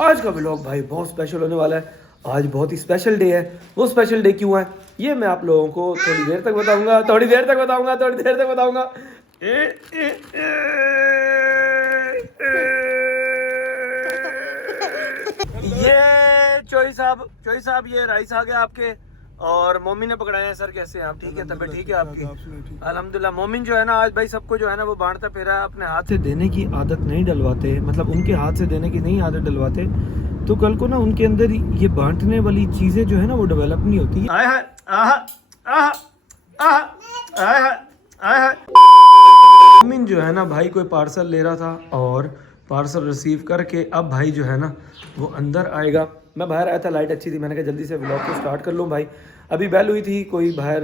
आज का व्लॉग भाई बहुत स्पेशल होने वाला है। आज बहुत ही स्पेशल डे है। वो स्पेशल डे क्यों है ये मैं आप लोगों को थोड़ी देर तक बताऊंगा। ये चोई साहब ये राइस आ गया आपके। और मोमिन ने पकड़ाए हैं। सर कैसे हैं आप? ठीक है, तबीयत ठीक है आपकी? अल्हम्दुलिल्लाह। मोमिन जो है ना आज भाई सबको जो है ना वो बांटता फिरा है। अपने हाथ से देने की आदत नहीं डलवाते, मतलब उनके हाथ से देने की नहीं आदत डलवाते, तो कल को ना उनके अंदर ये बांटने वाली चीजें जो है ना वो डेवलप नहीं होती। मोमिन जो है ना भाई कोई पार्सल ले रहा था और पार्सल रिसीव करके अब भाई जो है ना वो अंदर आएगा। मैं बाहर आया था, लाइट अच्छी थी, मैंने कहा जल्दी से व्लॉग को स्टार्ट कर लूँ भाई। अभी बेल हुई थी, कोई बाहर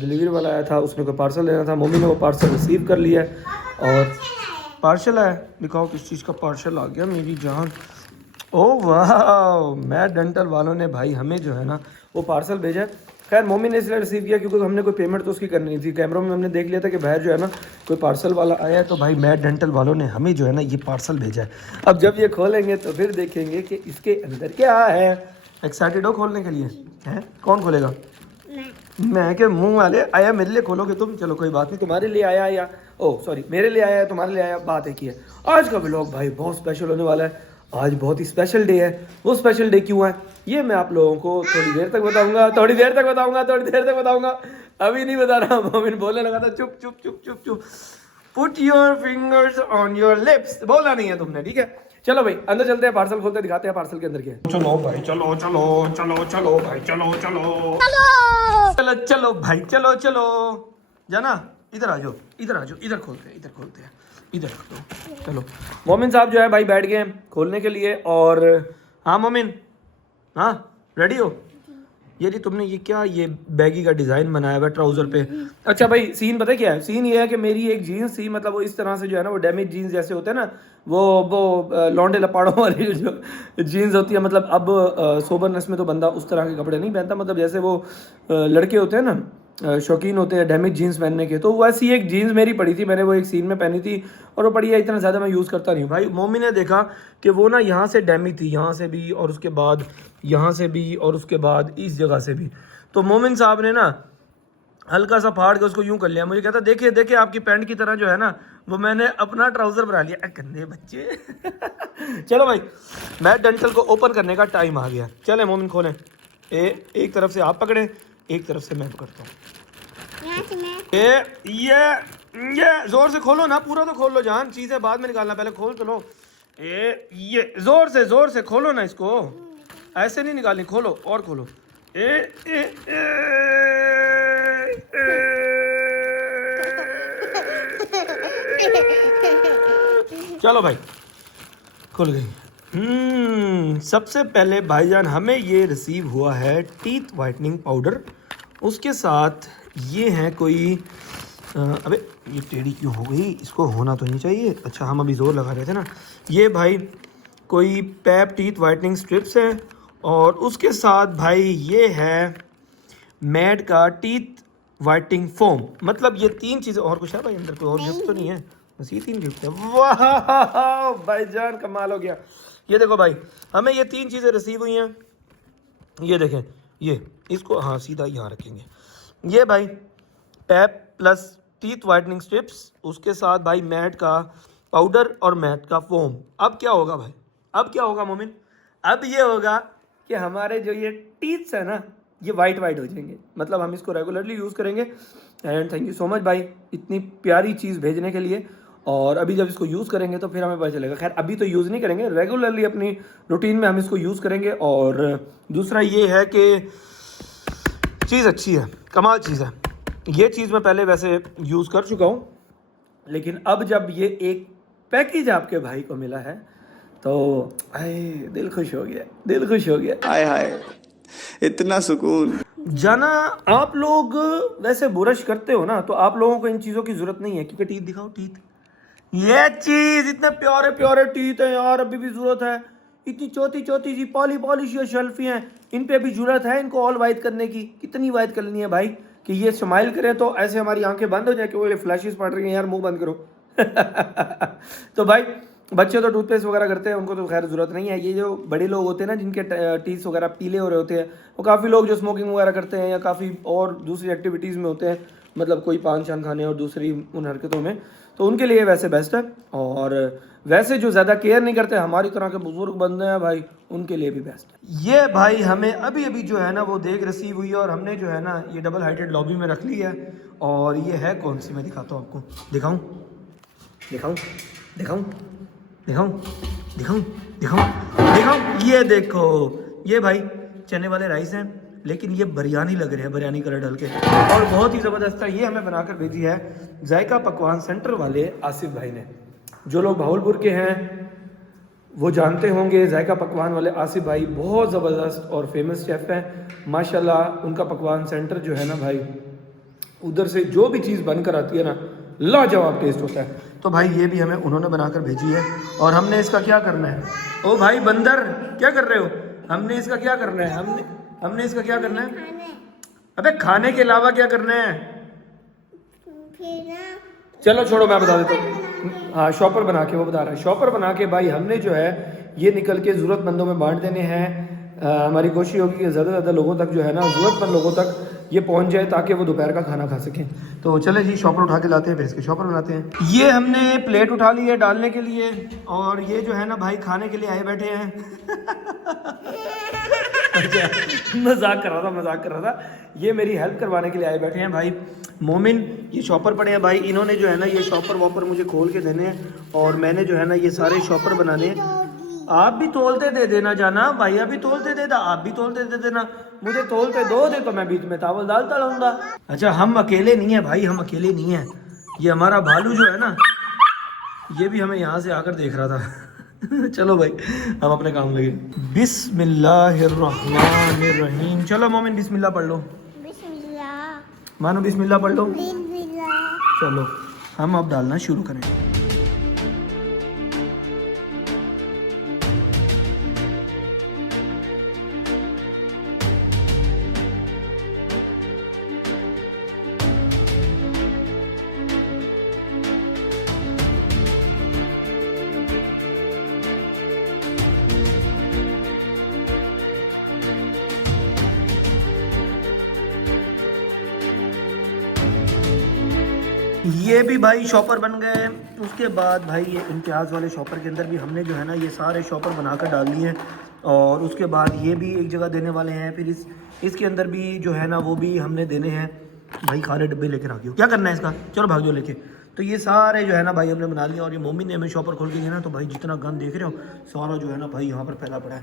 डिलीवरी वाला आया था, उसने कोई पार्सल लेना था। मम्मी ने वो पार्सल रिसीव कर लिया है और पार्सल आया। दिखाओ किस चीज़ का पार्सल आ गया मेरी जान। ओह वाह, मैड डेंटल वालों ने भाई हमें जो है ना वो पार्सल भेजा है। खैर मम्मी ने इसलिए रिसीव किया क्योंकि हमने कोई पेमेंट तो उसकी करनी नहीं थी। कैमरों में हमने देख लिया था कि बाहर जो है ना कोई पार्सल वाला आया है, तो भाई मैड डेंटल वालों ने हमें जो है ना ये पार्सल भेजा है। अब जब ये खोलेंगे तो फिर देखेंगे कि इसके अंदर क्या है। एक्साइटेड हो खोलने के लिए? हैं कौन खोलेगा? मैं के मुंह वाले आया मेरे लिए खोलोगे तुम? चलो कोई बात नहीं, तुम्हारे लिए आया या ओह सॉरी मेरे लिए आया है, तुम्हारे लिए आया, बात एक ही है। आज का व्लॉग भाई बहुत स्पेशल होने वाला है। आज बहुत ही स्पेशल डे है। वो स्पेशल डे क्यों है ये मैं आप लोगों को थोड़ी देर तक बताऊंगा। अभी नहीं बता रहा। मोमिन बोलने लगा था चुप चुप चुप चुप चुप। Put your fingers on your lips, बोला नहीं है तुमने, ठीक है? चलो भाई अंदर चलते हैं, पार्सल खोलते दिखाते हैं पार्सल के अंदर क्या है। चलो भाई चलो भाई चलो जाना। इधर आ जाओ, इधर खोलते हैं इधर रख दो। चलो मोमिन साहब जो है भाई बैठ गए हैं खोलने के लिए। और हाँ मोमिन, हाँ रेडी हो? ये जी तुमने ये क्या ये बैगी का डिज़ाइन बनाया हुआ है ट्राउज़र पे। अच्छा भाई सीन पता है क्या है? सीन ये है कि मेरी एक जीन्स थी, मतलब वो इस तरह से जो है ना वो डैमेज जीन्स जैसे होते हैं ना, वो लौंडे लपाड़ों वाली जो जीन्स होती है। मतलब अब सोबरनेस में तो बंदा उस तरह के कपड़े नहीं पहनता, मतलब जैसे वो लड़के होते हैं ना शौकीन होते हैं डैमेज जीन्स पहनने के, तो वैसी एक जीन्स मेरी पड़ी थी, मैंने वो एक सीन में पहनी थी और वो पड़ी है। इतना ज़्यादा मैं यूज़ करता नहीं हूँ भाई। मोमी ने देखा कि वो ना यहाँ से डैमेज थी, यहाँ से भी और उसके बाद यहाँ से भी और उसके बाद इस जगह से भी। तो मोमिन साहब ने ना हल्का सा फाड़ के उसको यूं कर लिया। मुझे कहता देखिए आपकी पैंट की तरह जो है ना वो मैंने अपना ट्राउज़र बना लिया। गंदे बच्चे। चलो भाई मैं डेंटल को ओपन करने का टाइम आ गया। चले मोमिन खोलें। एक तरफ से आप पकड़ें, एक तरफ से मैं पकड़ता हूँ। ये जोर से खोलो ना, पूरा तो खोल लो जान, चीज़ें बाद में निकालना, पहले खोल तो लो। ये जोर से खोलो ना इसको, ऐसे नहीं निकालनी, खोलो और खोलो। चलो भाई खुल गई। सबसे पहले भाईजान हमें ये रिसीव हुआ है टीथ वाइटनिंग पाउडर। उसके साथ ये है कोई अबे ये टेढ़ी क्यों हो गई? इसको होना तो नहीं चाहिए। अच्छा हम अभी ज़ोर लगा रहे थे ना। ये भाई कोई पैप टीथ वाइटनिंग स्ट्रिप्स है और उसके साथ भाई ये है मैड का टीथ वाइटनिंग फोम। मतलब ये तीन चीज़ें। और कुछ है भाई अंदर? कोई और गिफ्ट तो नहीं है? बस ये तीन गिफ्ट है। वाह भाईजान कमाल हो गया। ये देखो भाई हमें ये तीन चीज़ें रिसीव हुई हैं। ये देखें, ये इसको हाँ सीधा यहाँ रखेंगे। ये भाई PAP plus teeth whitening strips, उसके साथ भाई मैट का पाउडर और मैट का फोम। अब क्या होगा भाई? अब क्या होगा मोमिन? अब ये होगा कि हमारे जो ये टीथ्स है ना ये वाइट हो जाएंगे। मतलब हम इसको रेगुलरली यूज़ करेंगे। And thank you so much भाई इतनी प्यारी चीज़ भेजने के लिए। और अभी जब इसको यूज़ करेंगे तो फिर हमें पता चलेगा। खैर अभी तो यूज़ नहीं करेंगे, रेगुलरली अपनी रूटीन में हम इसको यूज़ करेंगे। और दूसरा ये है कि चीज़ अच्छी है, कमाल चीज़ है। ये चीज़ मैं पहले वैसे यूज़ कर चुका हूँ, लेकिन अब जब ये एक पैकेज आपके भाई को मिला है तो आए दिल खुश हो गया। हाय हाय इतना सुकून। जाना आप लोग वैसे बुरश करते हो ना, तो आप लोगों को इन चीज़ों की ज़रूरत नहीं है क्योंकि टीथ दिखाओ, टीथ ये चीज़ इतने प्यारे टीथ है यार, अभी भी ज़रूरत है। इतनी चौथी सी पॉलिश या शेल्फी हैं, इन पे भी ज़रूरत है इनको ऑल वाइट करने की। कितनी वाइट करनी है भाई कि ये स्माइल करें तो ऐसे हमारी आंखें बंद हो जाए कि वो फ्लैशेस पड़ रही हैं यार, मुंह बंद करो। तो भाई बच्चे तो टूथपेस्ट वगैरह करते हैं, उनको तो खैर ज़रूरत नहीं है। ये जो बड़े लोग होते हैं ना जिनके टीथ वगैरह पीले हो रहे होते हैं, वो काफ़ी लोग जो स्मोकिंग वगैरह करते हैं या काफ़ी और दूसरी एक्टिविटीज़ में होते हैं, मतलब कोई पान शान खाने और दूसरी उन हरकतों में, तो उनके लिए वैसे बेस्ट है। और वैसे जो ज़्यादा केयर नहीं करते, हमारी तरह के बुज़ुर्ग बंदे हैं भाई, उनके लिए भी बेस्ट है। ये भाई हमें अभी अभी जो है ना वो देख रिसीव हुई है और हमने जो है ना ये डबल हाइटेड लॉबी में रख ली है। और ये है कौन सी, मैं दिखाता हूँ आपको, दिखाऊँ दिखाऊँ दिखाऊँ दिखाऊँ दिखाऊँ दिखाऊँ दिखाऊँ, ये देखो, ये भाई चने वाले राइस हैं, लेकिन ये बिरयानी लग रहे हैं, बिरयानी कलर डाल के, और बहुत ही ज़बरदस्त है। ये हमें बनाकर भेजी है जायका पकवान सेंटर वाले आसिफ भाई ने। जो लोग भावलपुर के हैं वो जानते होंगे, जायका पकवान वाले आसिफ भाई बहुत ज़बरदस्त और फेमस शेफ़ हैं माशाल्लाह। उनका पकवान सेंटर जो है ना भाई, उधर से जो भी चीज़ बनकर आती है ना, लाजवाब टेस्ट होता है। तो भाई ये भी हमें उन्होंने बनाकर भेजी है और हमने इसका क्या करना है। ओ भाई बंदर, क्या कर रहे हो? हमने इसका क्या करना है, हमने इसका क्या करना है? अबे खाने के अलावा क्या करना है? चलो छोड़ो, मैं बता देता हूँ। हाँ, शॉपर बना के, वो बता रहा है, शॉपर बना के भाई हमने जो है ये निकल के ज़रूरतमंदों में बांट देने हैं। हमारी कोशिश होगी कि ज़्यादा से ज़्यादा लोगों तक जो है ना, ज़रूरतमंद लोगों तक ये पहुंच जाए ताकि वो दोपहर का खाना खा सकें। तो चले जी, शॉपर उठा के लाते हैं, फिर इसके शॉपर बनाते हैं। ये हमने प्लेट उठा ली है डालने के लिए, और ये जो है ना भाई खाने के लिए आए बैठे हैं। मजाक कर रहा था। ये मेरी हेल्प करवाने के लिए आए बैठे हैं भाई मोमिन। ये शॉपर पड़े हैं भाई, इन्होंने जो है ना ये शॉपर वॉपर मुझे खोल के देने हैं, और मैंने जो है ना ये सारे शॉपर बनाने हैं। आप भी तोलते दे देना जाना भाई, अभी तोलते दे, आप भी तोलते दे देना, मुझे तोलते दो दे तो मैं बीच में तावल डालता रहूँगा। अच्छा, हम अकेले नहीं है भाई, हम अकेले नहीं है, ये हमारा भालू जो है ना, ये भी हमें यहाँ से आकर देख रहा था। चलो भाई हम अपने काम लगे। बिस्मिल्लाहिर्रहमानिर्रहीम। चलो मोमिन बिस्मिल्लाह पढ़ लो। मानो बिस्मिल्लाह पढ़ लो। चलो हम अब डालना शुरू करें। ये भी भाई शॉपर बन गए। उसके बाद भाई ये इम्तियाज़ वाले शॉपर के अंदर भी हमने जो है ना ये सारे शॉपर बनाकर डाल दिए हैं, और उसके बाद ये भी एक जगह देने वाले हैं। फिर इसके अंदर भी जो है ना वो भी हमने देने हैं। भाई खारे डब्बे लेकर आ गए, क्या करना है इसका, चलो भाग जाओ लेके। तो ये सारे जो है ना भाई हमने बना लिया, और ये मोमिन ने हमें शॉपर खोल के दिया ना, तो भाई जितना गन देख रहे हो सारा जो है ना भाई यहाँ पर फैला पड़ा है।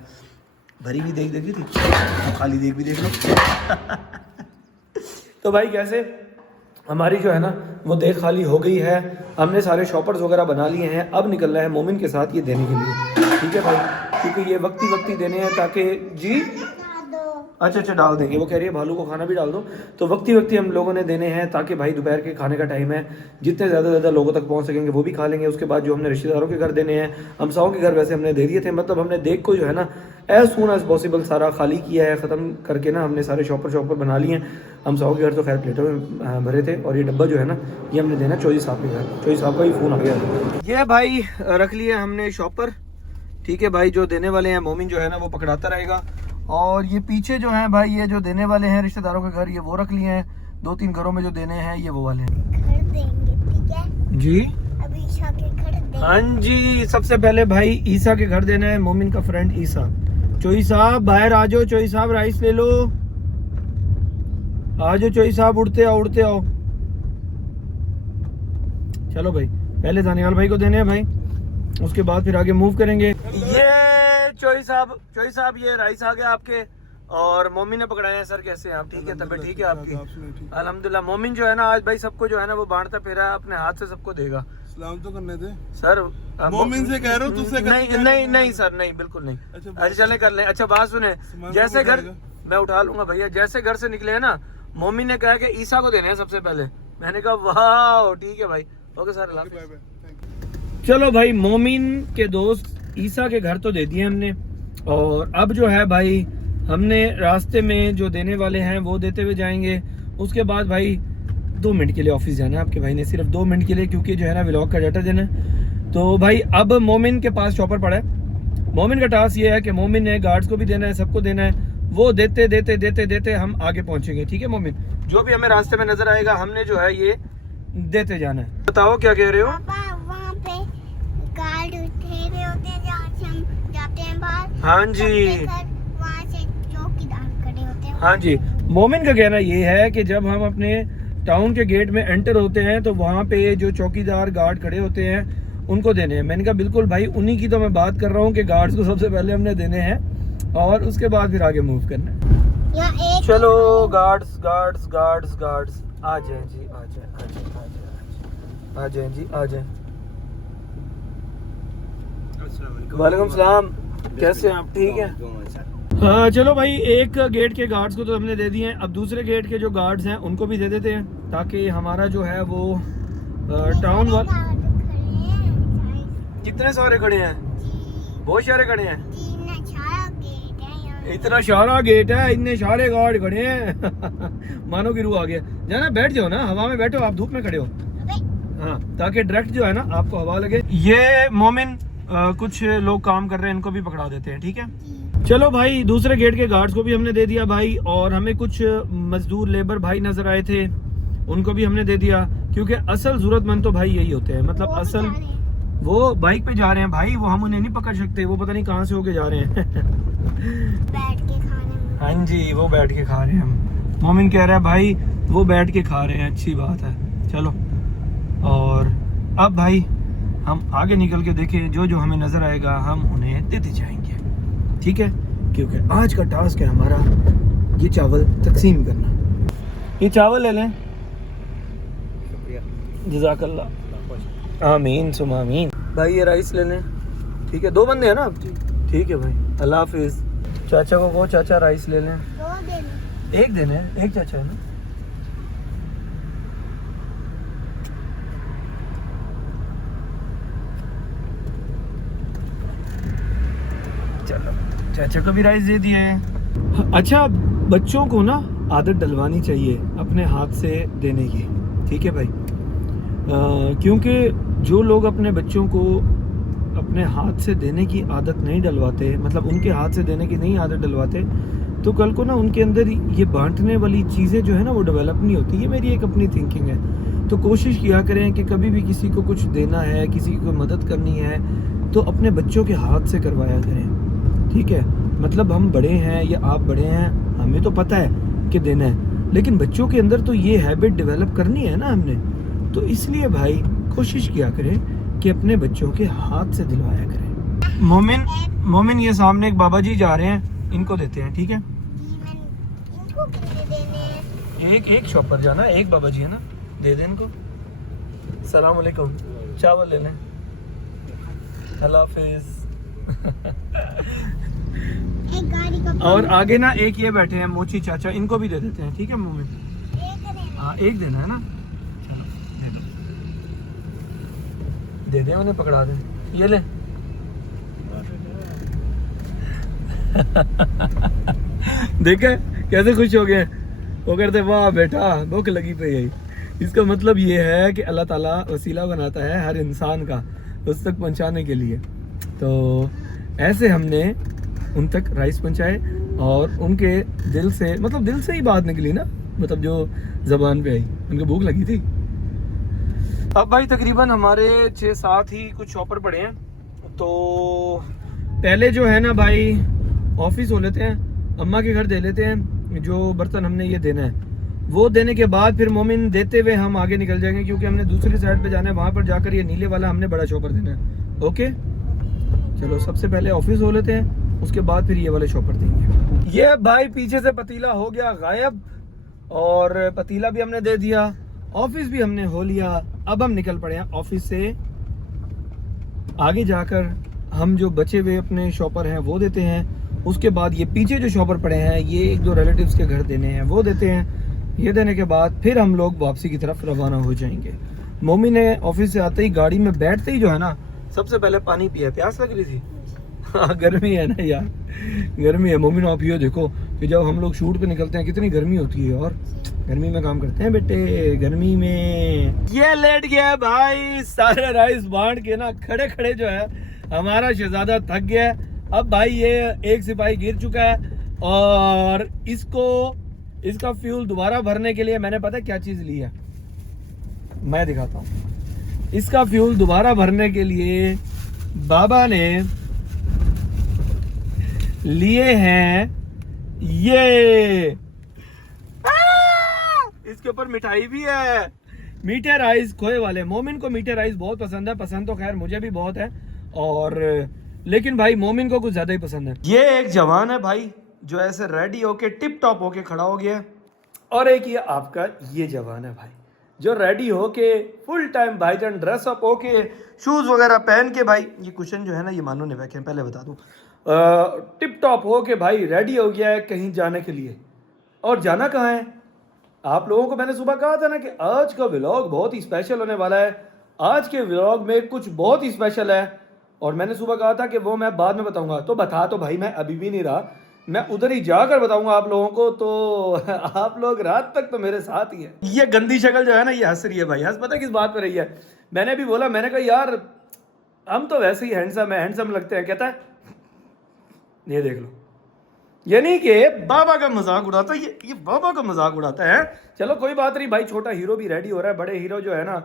भरी भी देख देखी थी, खाली देख भी देख लो। तो भाई कैसे हमारी जो है ना वो देख खाली हो गई है, हमने सारे शॉपर्स वगैरह बना लिए हैं। अब निकलना है मोमिन के साथ ये देने के लिए, ठीक है भाई, क्योंकि ये वक्ती देने हैं ताकि जी अच्छा डाल देंगे। वो कह रही है भालू को खाना भी डाल दो, तो वक्ती हम लोगों ने देने हैं ताकि भाई दोपहर के खाने का टाइम है, जितने ज़्यादा लोगों तक पहुंच सकेंगे वो भी खा लेंगे। उसके बाद जो हमने रिश्तेदारों के घर देने हैं, हमसाओं के घर वैसे हमने दे दिए थे, मतलब हमने देख को जो है ना एज सून एज पॉसिबल सारा खाली किया है, ख़त्म करके ना हमने सारे शॉपर बना लिए हैं। हमसाओं के घर तो खैर प्लेटों में भरे थे, और ये डब्बा जो है ना ये हमने देना चौधरी साहब के घर। चौधरी साहब का ही फ़ोन आ गया। ये भाई रख लिए हमने शॉपर, ठीक है भाई। जो देने वाले हैं मोमिन जो है ना वो पकड़ाता रहेगा, और ये पीछे जो है भाई ये जो देने वाले हैं रिश्तेदारों के घर, ये वो रख लिए हैं। 2-3 घरों में जो देने हैं ये वो वाले हैं। घर देंगे, ठीक है जी, अभी ईसा के घर देंगे। हाँ जी, सबसे पहले भाई ईसा के घर देना है, मोमिन का फ्रेंड ईसा। चोई साहब बाहर आ जाओ, चोई साहब राइस ले लो, आ जाओ चोई साहब, उड़ते आओ। चलो भाई पहले दानियाल भाई को देने हैं भाई, उसके बाद फिर आगे मूव करेंगे। ये चोई साहब ये राइस आ गया आपके, और मोमिन ने पकड़ाए हैं। सर कैसे हैं आप, ठीक है, तबीयत ठीक है आपकी? अल्हम्दुलिल्लाह। मोमिन जो है ना आज भाई सबको जो है ना वो बांटता फिरा है, अपने हाथ से सबको देगा। सलाम तो करने दे सर, मोमिन से कह रहे हो, तुझसे नहीं सर, नहीं बिल्कुल नहीं। अच्छा चले कर लें। अच्छा बात सुने, जैसे घर मैं उठा लूंगा भैया, जैसे घर से निकले हैं ना, मोमिन ने कहा कि ईसा को देने हैं सबसे पहले। मैंने कहा वाह ठीक है भाई, ओके सर। चलो भाई मोमिन के दोस्त ईसा के घर तो दे दिए हमने, और अब जो है भाई हमने रास्ते में जो देने वाले हैं वो देते हुए जाएंगे। उसके बाद भाई 2 मिनट के लिए ऑफिस जाना है आपके भाई ने, सिर्फ 2 मिनट के लिए, क्योंकि जो है ना व्लॉग का डाटा देना है। तो भाई अब मोमिन के पास शॉपर पड़ा है। मोमिन का टास्क ये है कि मोमिन ने गार्ड्स को भी देना है, सबको देना है। वो देते देते देते देते हम आगे पहुंचेंगे। ठीक है मोमिन, जो भी हमें रास्ते में नजर आएगा हमने जो है ये देते जाना है। बताओ क्या कह रहे हो? पापा वहाँ पे गार्ड ठहरे होते हैं जहाँ से हम जाते हैं बाहर। हाँ जी, वहाँ से चौकीदार खड़े होते हैं। हाँ जी। मोमिन का कहना ये है कि जब हम अपने टाउन के गेट में एंटर होते हैं तो वहाँ पे जो चौकीदार गार्ड खड़े होते हैं उनको देने हैं। मैंने कहा बिल्कुल भाई, उन्हीं की तो मैं बात कर रहा हूँ कि गार्ड्स को सबसे पहले हमने देने हैं और उसके बाद फिर आगे मूव करना है। यहाँ एक चलो गार्ड्स गार्ड्स गार्ड्स गार्ड्स आ जाएं जी, आ जाएं आ जाएं आ जाएं आ जाएं जी, आ जाएं। वालेकुम सलाम, कैसे हैं आप? ठीक है। हाँ चलो भाई, एक गेट के गार्ड्स को तो हमने दे दिए हैं। अब दूसरे गेट के जो गार्ड्स हैं उनको भी दे देते हैं ताकि हमारा जो है वो टाउन वाल। गार्ड खड़े हैं। कितने सारे खड़े हैं? बहुत सारे खड़े हैं। इतना सारा गेट है यहाँ। इतना सारा गेट है, इतने सारे गार्ड खड़े हैं। मानो की रूह आ गया। जाना बैठ जाओ ना, हवा में बैठो, आप धूप में खड़े हो। हाँ, ताकि डायरेक्ट जो है ना आपको हवा लगे। ये मोमिन कुछ लोग काम कर रहे हैं, इनको भी पकड़ा देते हैं। ठीक है, चलो भाई, दूसरे गेट के गार्ड्स को भी हमने दे दिया भाई। और हमें कुछ मजदूर लेबर भाई नजर आए थे, उनको भी हमने दे दिया, क्योंकि असल जरूरतमंद तो भाई यही होते हैं। मतलब असल वो बाइक पे जा रहे हैं भाई, वो हम उन्हें नहीं पकड़ सकते, वो पता नहीं कहाँ से होके जा रहे हैं। बैठ के खाने में। हाँ जी, वो बैठ के खा रहे हैं। हम मोमिन कह रहा है भाई वो बैठ के खा रहे हैं, अच्छी बात है। चलो, और अब भाई हम आगे निकल के देखें, जो जो हमें नजर आएगा हम उन्हें देते जाएंगे। ठीक है, क्योंकि आज का टास्क है हमारा ये चावल तकसीम करना। ये चावल ले लें, जज़ाकल्लाह, आमीन सुम आमीन। भाई ये राइस ले लें। ठीक है, 2 बंदे हैं ना आप? ठीक है भाई, अल्लाह हाफिज़। चाचा को कहो चाचा राइस ले लें। 2 दिन। एक दिन है, एक चाचा है ना। चलो, चाचा को भी राइस दे दिए हैं। अच्छा, बच्चों को ना आदत डलवानी चाहिए अपने हाथ से देने की। ठीक है भाई, क्योंकि जो लोग अपने बच्चों को अपने हाथ से देने की आदत नहीं डलवाते, मतलब उनके हाथ से देने की नहीं आदत डलवाते, तो कल को ना उनके अंदर ये बांटने वाली चीज़ें जो है ना वो डेवलप नहीं होती। ये मेरी एक अपनी थिंकिंग है। तो कोशिश किया करें कि कभी भी किसी को कुछ देना है, किसी को मदद करनी है, तो अपने बच्चों के हाथ से करवाया करें। ठीक है, मतलब हम बड़े हैं या आप बड़े हैं, हमें तो पता है कि देना है, लेकिन बच्चों के अंदर तो ये हैबिट डेवलप करनी है ना हमने। तो इसलिए भाई कोशिश किया करें कि अपने बच्चों के हाथ से दिलवाया करें। मोमिन ये सामने एक बाबा जी जा रहे हैं, इनको देते हैं। ठीक है, इनको कितने देने हैं? एक शॉप पर जाना, एक बाबा जी है ना, दे दें इनको। सलाम अलैकुम, चावल ले लें, अल्लाह हाफिज़। एक गाड़ी का और आगे ना एक ये बैठे हैं मोची चाचा, इनको भी दे देते हैं। ठीक है मोमिन? एक देना। हाँ, एक देना है ना। चलो दे दें, उन्हें पकड़ा दें। ये ले। देखा कैसे खुश हो गए, वो कहते वाह बेटा भूख लगी पे। यही इसका मतलब ये है कि अल्लाह ताला वसीला बनाता है हर इंसान का उस तक पहुंचाने के लिए। तो ऐसे हमने उन तक राइस पहुंचाए और उनके दिल से, मतलब दिल से ही बात निकली ना, मतलब जो ज़बान पे आई, उनको भूख लगी थी। अब भाई तकरीबन हमारे 6-7 ही कुछ शॉपर पड़े हैं। तो पहले जो है ना भाई ऑफिस हो लेते हैं, अम्मा के घर दे लेते हैं जो बर्तन हमने ये देना है, वो देने के बाद फिर मोमिन देते हुए हम आगे निकल जाएंगे, क्योंकि हमने दूसरी साइड पे जाना है, वहाँ पर जाकर ये नीले वाला हमने बड़ा शॉपर देना है। ओके, चलो सबसे पहले ऑफिस हो लेते हैं, उसके बाद फिर ये वाले शॉपर देंगे। ये भाई पीछे से पतीला हो गया गायब, और पतीला भी हमने दे दिया, ऑफिस भी हमने हो लिया। अब हम निकल पड़े हैं ऑफिस से। आगे जाकर हम जो बचे हुए अपने शॉपर हैं वो देते हैं, उसके बाद ये पीछे जो शॉपर पड़े हैं ये 1-2 रिलेटिव्स के घर देने हैं, वो देते हैं। ये देने के बाद फिर हम लोग वापसी की तरफ रवाना हो जाएंगे। मोमी ने ऑफिस से आते ही गाड़ी में बैठते ही जो है ना सबसे पहले पानी पिया, प्यास लग रही थी। हाँ गर्मी है ना यार, गर्मी है। मोमिन आप ये देखो कि जब हम लोग शूट पे निकलते हैं कितनी गर्मी होती है, और गर्मी में काम करते हैं बेटे, गर्मी में। ये लेट गया भाई, सारे राइस बांट के ना खड़े खड़े जो है हमारा शहजादा थक गया है। अब भाई ये एक सिपाही गिर चुका है और इसका फ्यूल दोबारा भरने के लिए मैंने पता क्या चीज़ ली है, मैं दिखाता हूँ। इसका फ्यूल दोबारा भरने के लिए बाबा ने लिए हैं ये, इसके ऊपर मिठाई भी है, मीठे राइस खोए वाले। मोमिन को मीठे राइस बहुत पसंद है, पसंद तो खैर मुझे भी बहुत है, और लेकिन भाई मोमिन को कुछ ज्यादा ही पसंद है। ये एक जवान है भाई जो ऐसे रेडी होके टिप टॉप होके खड़ा हो गया है, और एक ये आपका ये जवान है भाई जो रेडी होके फुल टाइम भाईजान ड्रेस अप होके शूज वगैरह पहन के, भाई ये कुशन जो है ना ये मानो ने बैठे पहले बता दूं, टिप टॉप होके भाई रेडी हो गया है कहीं जाने के लिए। और जाना कहाँ है? आप लोगों को मैंने सुबह कहा था ना कि आज का व्लॉग बहुत ही स्पेशल होने वाला है। आज के व्लॉग में कुछ बहुत ही स्पेशल है, और मैंने सुबह कहा था कि वो मैं बाद में बताऊंगा, तो बता तो भाई मैं अभी भी नहीं रहा, मैं उधर ही जाकर बताऊंगा आप लोगों को। तो आप लोग रात तक तो मेरे साथ ही है। ये गंदी शक्ल जो है ना ये हंस रही है भाई, हंस पता है किस बात पे रही है? मैंने भी बोला, मैंने कहा यार हम तो वैसे ही हैंडसम है, हैंडसम लगते हैं। कहता है ये देख लो, ये नहीं कि बाबा का मजाक उड़ाता है, ये बाबा का मजाक उड़ाता है। चलो कोई बात नहीं भाई, छोटा हीरो भी रेडी हो रहा है। बड़े हीरो जो है ना,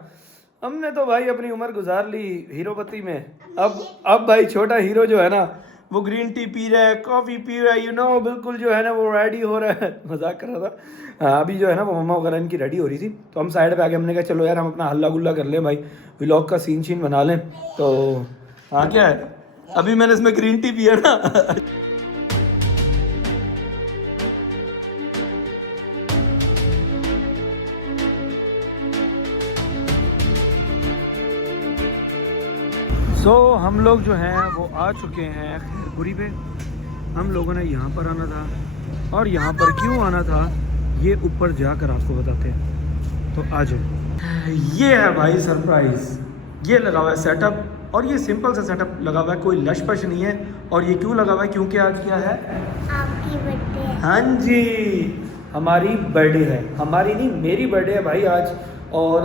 हमने तो भाई अपनी उम्र गुजार ली हीरोपति में। अब भाई छोटा हीरो जो है ना वो ग्रीन टी पी रहा है, कॉफी पी रहा है, यू नो, बिल्कुल जो है ना वो रेडी हो रहा है। मजाक कर रहा था। हाँ, अभी जो है ना वो मम्मा वगैरह इनकी रेडी हो रही थी, तो हम साइड पे आके हमने कहा चलो यार हम अपना हल्ला गुल्ला कर लें भाई, व्लॉग का सीन शीन बना लें। तो हाँ क्या है, अभी मैंने इसमें ग्रीन टी पिया ना। तो हम लोग जो हैं वो आ चुके हैं खैरपुरी पे। हम लोगों ने यहाँ पर आना था, और यहाँ पर क्यों आना था ये ऊपर जाकर आपको बताते हैं। तो आ जाओ। ये है भाई सरप्राइज, ये लगा हुआ है सेटअप, और ये सिंपल सा सेटअप लगा हुआ है, कोई लश-पश नहीं है। और ये क्यों लगा हुआ है? क्योंकि आज क्या है? आपकी बर्थडे। हाँ जी, हमारी बर्थडे है। हमारी नहीं, मेरी बर्थडे है भाई आज। और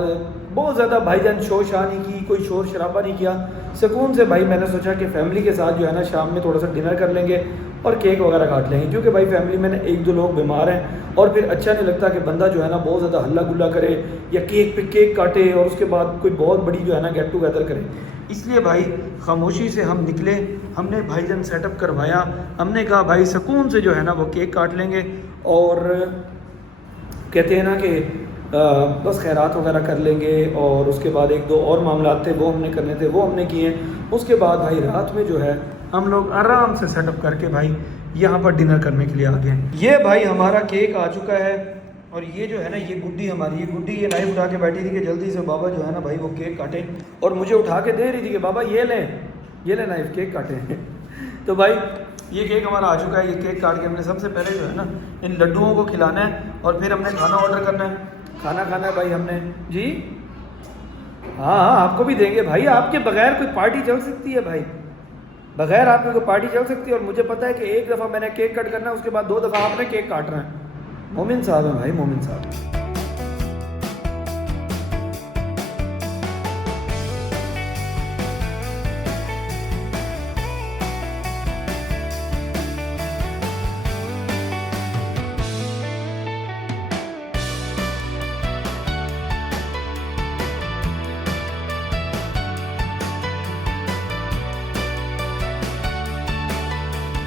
बहुत ज़्यादा भाईजान शोर शाह नहीं की, कोई शोर शराबा नहीं किया, सुकून से भाई मैंने सोचा कि फैमिली के साथ जो है ना शाम में थोड़ा सा डिनर कर लेंगे और केक वगैरह काट लेंगे। क्योंकि भाई फैमिली में ना एक दो लोग बीमार हैं, और फिर अच्छा नहीं लगता कि बंदा जो है ना बहुत ज़्यादा हल्ला गुल्ला करे या केक पे केक काटे और उसके बाद कोई बहुत बड़ी जो है ना गेट टुगेदर करे। इसलिए भाई खामोशी से हम निकले, हमने भाईजान सेटअप करवाया, हमने कहा भाई सुकून से जो है ना वो केक काट लेंगे, और कहते हैं ना कि बस खैरात वगैरह कर लेंगे। और उसके बाद एक दो और मामला थे वो हमने करने थे, वो हमने किए। उसके बाद भाई रात में जो है हम लोग आराम से सेटअप करके भाई यहाँ पर डिनर करने के लिए आ गए। ये भाई हमारा केक आ चुका है, और ये जो है ना ये गुड्डी हमारी, ये गुड्डी ये नाइफ उठा के बैठी थी कि जल्दी से बाबा जो है ना भाई वो केक काटे, और मुझे उठा के दे रही थी कि बाबा ये लें नाइफ, केक काटे। तो भाई ये केक हमारा आ चुका है। ये केक काट के हमने सबसे पहले जो है ना इन लड्डुओं को खिलाना है, और फिर हमने खाना ऑर्डर करना है। खाना खाना है भाई हमने जी। हाँ आपको भी देंगे भाई, आपके बगैर कोई पार्टी चल सकती है भाई? बगैर आपके कोई पार्टी चल सकती है? और मुझे पता है कि एक दफ़ा मैंने केक कट करना है, उसके बाद 2 दफ़ा आपने केक काटना है। मोमिन साहब है भाई, मोमिन साहब।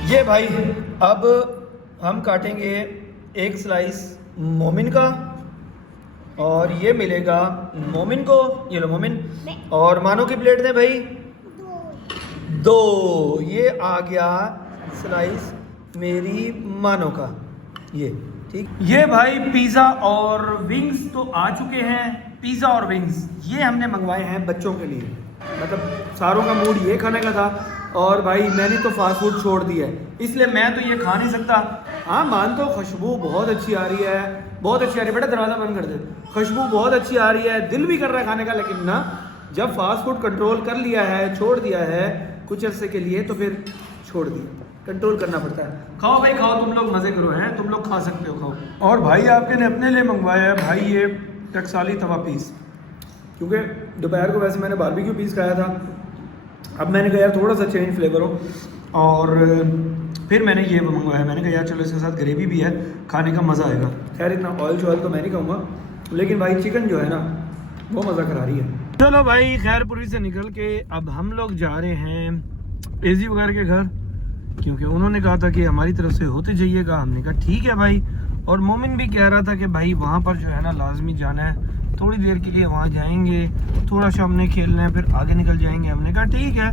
ये भाई अब हम काटेंगे एक स्लाइस मोमिन का, और ये मिलेगा मोमिन को। ये लो मोमिन, और मानो की प्लेट दे भाई 2। ये आ गया स्लाइस मेरी मानो का, ये ठीक। ये भाई पिज़्ज़ा और विंग्स तो आ चुके हैं। पिज़्ज़ा और विंग्स ये हमने मंगवाए हैं बच्चों के लिए, मतलब सारों का मूड ये खाने का था, और भाई मैंने तो फास्ट फूड छोड़ दिया है, इसलिए मैं तो ये खा नहीं सकता। हाँ मान तो खुशबू बहुत अच्छी आ रही है, बहुत अच्छी आ रही है। बेटा दरवाज़ा बंद कर दे। खुशबू बहुत अच्छी आ रही है, दिल भी कर रहा है खाने का, लेकिन ना जब फास्ट फूड कंट्रोल कर लिया है, छोड़ दिया है कुछ अरसे के लिए, तो फिर छोड़ दिया। कंट्रोल करना पड़ता है। खाओ भाई खाओ, तुम लोग मज़े करो हैं, तुम लोग खा सकते हो, खाओ। और भाई आपके ने अपने लिए मंगवाया है भाई ये टकसाली तवा पीस, क्योंकि दोपहर को वैसे मैंने बारबेक्यू पीस खाया था, अब मैंने कहा यार थोड़ा सा चेंज फ्लेवर हो, और फिर मैंने ये मंगवाया। मैंने कहा यार चलो इसके साथ ग्रेवी भी है, खाने का मज़ा आएगा। खैर इतना ऑयल शॉयल तो मैं नहीं कहूँगा, लेकिन भाई चिकन जो है ना वो मज़ा करा रही है। चलो भाई खैरपुरी से निकल के अब हम लोग जा रहे हैं एजी वगैरह के घर, क्योंकि उन्होंने कहा था कि हमारी तरफ से होते जाइएगा। हमने कहा ठीक है भाई, और मोमिन भी कह रहा था कि भाई वहाँ पर जो है ना लाजमी जाना है, थोड़ी देर के लिए वहाँ जाएंगे, थोड़ा सा हमने खेलना है, फिर आगे निकल जाएंगे। हमने कहा ठीक है,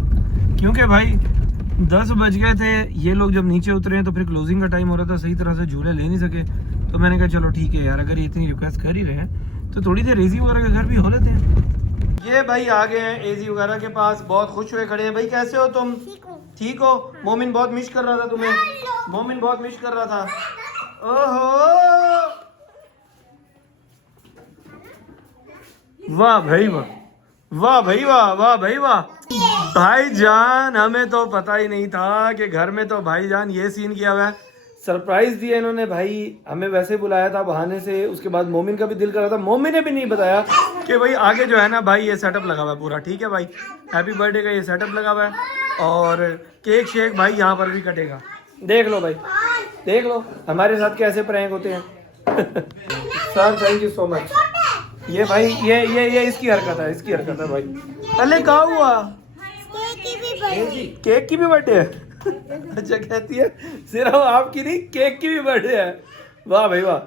क्योंकि भाई 10 बज गए थे, ये लोग जब नीचे उतरे हैं तो फिर क्लोजिंग का टाइम हो रहा था, सही तरह से झूले ले नहीं सके। तो मैंने कहा चलो ठीक है यार, अगर ये इतनी रिक्वेस्ट कर ही रहे हैं तो थोड़ी देर एजी वगैरह के घर भी हो लेते हैं। ये भाई आ गए हैं एजी वगैरह के पास, बहुत खुश हुए खड़े हैं। भाई कैसे हो तुम? ठीक हो? मोमिन बहुत मिस कर रहा था तुम्हें, मोमिन बहुत मिस कर रहा था। ओहो वाह भाई वाह, वाह भाई वाह, वाह भाई वाह। भाईजान हमें तो पता ही नहीं था कि घर में तो भाईजान ये सीन किया हुआ है। सरप्राइज दिया इन्होंने भाई, हमें वैसे बुलाया था बहाने से, उसके बाद मोमिन का भी दिल कर रहा था, मोमिन ने भी नहीं बताया कि भाई आगे जो है ना भाई ये सेटअप लगा हुआ है पूरा। ठीक है भाई, हैप्पी बर्थडे का ये सेटअप लगा हुआ है, और केक शेक भाई यहाँ पर भी कटेगा। देख लो भाई, देख लो हमारे साथ कैसे प्रैंक होते हैं। Sir thank you so much. ये भाई ये इसकी हरकत है, इसकी हरकत है भाई। पहले कहा हुआ केक की भी बर्थडे है। अच्छा कहती है सिर्फ आपकी नहीं, केक की भी बर्थडे है। वाह भाई वाह।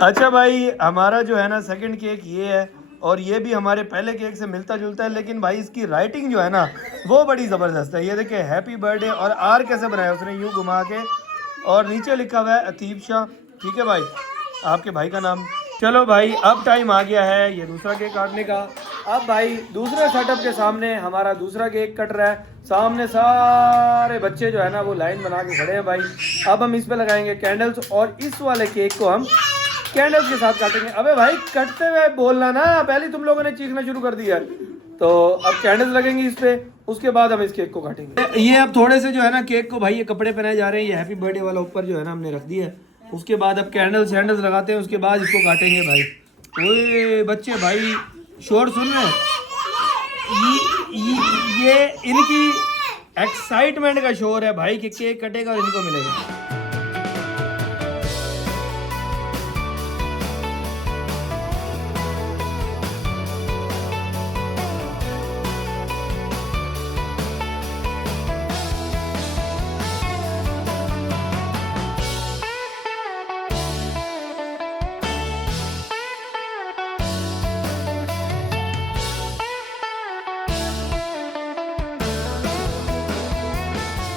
अच्छा भाई हमारा जो है ना सेकंड केक ये है, और ये भी हमारे पहले केक से मिलता जुलता है, लेकिन भाई इसकी राइटिंग जो है ना वो बड़ी ज़बरदस्त है। ये देखिए हैप्पी बर्थडे, और आर कैसे बनाया उसने, यूँ घुमा के, और नीचे लिखा हुआ है अतीब शाह। ठीक है भाई, आपके भाई का नाम। चलो भाई अब टाइम आ गया है ये दूसरा केक काटने का। अब भाई दूसरे सेटअप के सामने हमारा दूसरा केक कट रहा है, सामने सारे बच्चे जो है ना वो लाइन बना के खड़े हैं भाई। अब हम इस पे लगाएंगे कैंडल्स, और इस वाले केक को हम कैंडल्स के साथ काटेंगे। अबे भाई कटते हुए बोलना ना, पहले तुम लोगों ने चीखना शुरू कर दिया। तो अब कैंडल्स लगेंगी इस पे, उसके बाद हम इस केक को काटेंगे। ये अब थोड़े से जो है ना केक को भाई ये कपड़े पहनाए जा रहे हैं, ये हैप्पी बर्थडे वाला ऊपर जो है ना हमने रख दिया है। उसके बाद अब कैंडल्स वैंडल्स लगाते हैं, उसके बाद इसको काटेंगे भाई। ओए बच्चे भाई शोर सुन रहे हैं, ये इनकी एक्साइटमेंट का शोर है भाई कि केक कटेगा और इनको मिलेगा।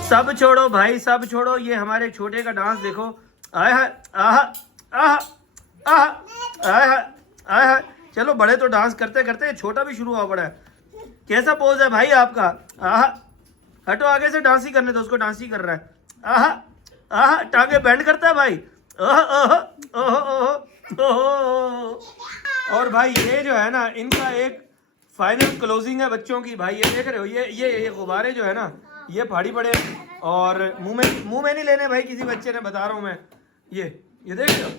सब छोड़ो भाई, सब छोड़ो, ये हमारे छोटे का डांस देखो। आय हाय आहा आहा आहा आय हाय आय हाय। चलो बड़े तो डांस करते करते छोटा भी शुरू हुआ पड़ा है। कैसा पोज है भाई आपका? आहा हटो आगे से, डांस ही करने दो उसको, डांस ही कर रहा है। आहा आहा टांगे बैंड करता है भाई। ओह ओह ओह ओह। और भाई ये जो है ना इनका एक फाइनल क्लोजिंग है बच्चों की भाई। ये देख रहे हो, ये गुब्बारे जो है ना ये फाड़ी पड़े, और मुंह में नहीं लेने भाई किसी बच्चे ने, बता रहा हूँ मैं। ये देख रहे हो,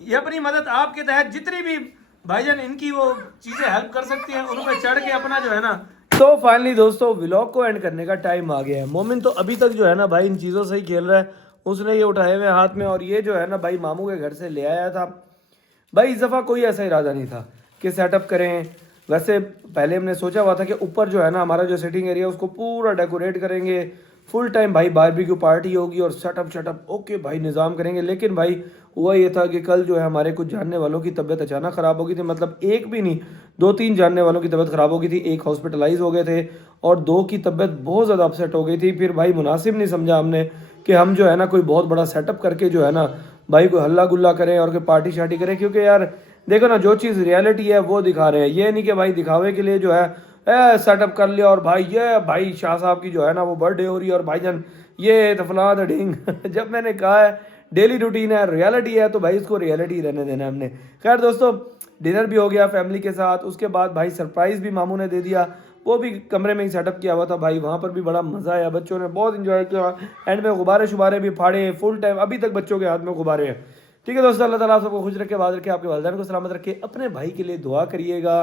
ये अपनी मदद आपके तहत जितनी भी भाईजान इनकी वो चीज़ें हेल्प कर सकती हैं उन पर चढ़ के अपना जो है ना। तो फाइनली दोस्तों व्लॉग को एंड करने का टाइम आ गया है। मोमिन तो अभी तक जो है ना भाई इन चीज़ों से ही खेल रहा है, उसने ये उठाए हुए हाथ में, और ये जो है ना भाई मामू के घर से ले आया था भाई। इस दफ़ा कोई ऐसा इरादा नहीं था कि सेटअप करें। वैसे पहले हमने सोचा हुआ था कि ऊपर जो है ना हमारा जो सिटिंग एरिया उसको पूरा डेकोरेट करेंगे, फुल टाइम भाई बारबेक्यू पार्टी होगी और सेटअप ओके भाई निज़ाम करेंगे। लेकिन भाई हुआ ये था कि कल जो है हमारे कुछ जानने वालों की तबीयत अचानक ख़राब हो गई थी। मतलब एक भी नहीं, 2-3 जानने वालों की तबीयत ख़राब हो गई थी। एक हॉस्पिटलाइज हो गए थे और 2 की तबीयत बहुत ज़्यादा अपसेट हो गई थी। फिर भाई मुनासिब नहीं समझा हमने कि हम जो है ना कोई बहुत बड़ा सेटअप करके जो है ना भाई कोई हल्ला गुल्ला करें और कोई पार्टी शार्टी करें। क्योंकि यार देखो ना, जो चीज़ रियलिटी है वो दिखा रहे हैं, ये नहीं कि भाई दिखावे के लिए जो है सेटअप कर लिया और भाई ये भाई शाह साहब की जो है ना वो बर्थडे हो रही है और भाईजान ये तफला ढींग। जब मैंने कहा है डेली रूटीन है, रियलिटी है, तो भाई इसको रियलिटी रहने देना हमने। खैर दोस्तों डिनर भी हो गया फैमिली के साथ। उसके बाद भाई सरप्राइज़ भी मामू ने दे दिया। वो भी कमरे में ही सेटअप किया हुआ था भाई, वहाँ पर भी बड़ा मज़ा आया, बच्चों ने बहुत इन्जॉय किया, एंड में गुब्बारे शुबारे भी फाड़े फुल टाइम, अभी तक बच्चों के हाथ में गुब्बारे हैं। ठीक है दोस्तों, अल्लाह ताला आप सबको खुश रखे, आबाद रखे, आपके वालिदैन को सलामत रखे। अपने भाई के लिए दुआ करिएगा,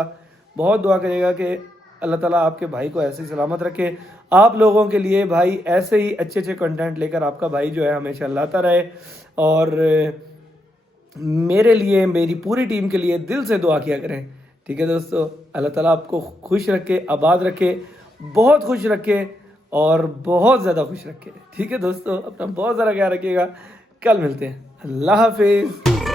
बहुत दुआ करिएगा कि अल्लाह ताला आपके भाई को ऐसे ही सलामत रखे। आप लोगों के लिए भाई ऐसे ही अच्छे अच्छे कंटेंट लेकर आपका भाई जो है हमेशा लाता रहे, और मेरे लिए, मेरी पूरी टीम के लिए दिल से दुआ किया करें। ठीक है दोस्तों, अल्लाह ताला आपको खुश रखे, आबाद रखे, बहुत खुश रखे और बहुत ज़्यादा खुश रखे। ठीक है दोस्तों, अपना बहुत ज़्यादा ख्याल रखिएगा, कल मिलते हैं, अल्लाह हाफिज़।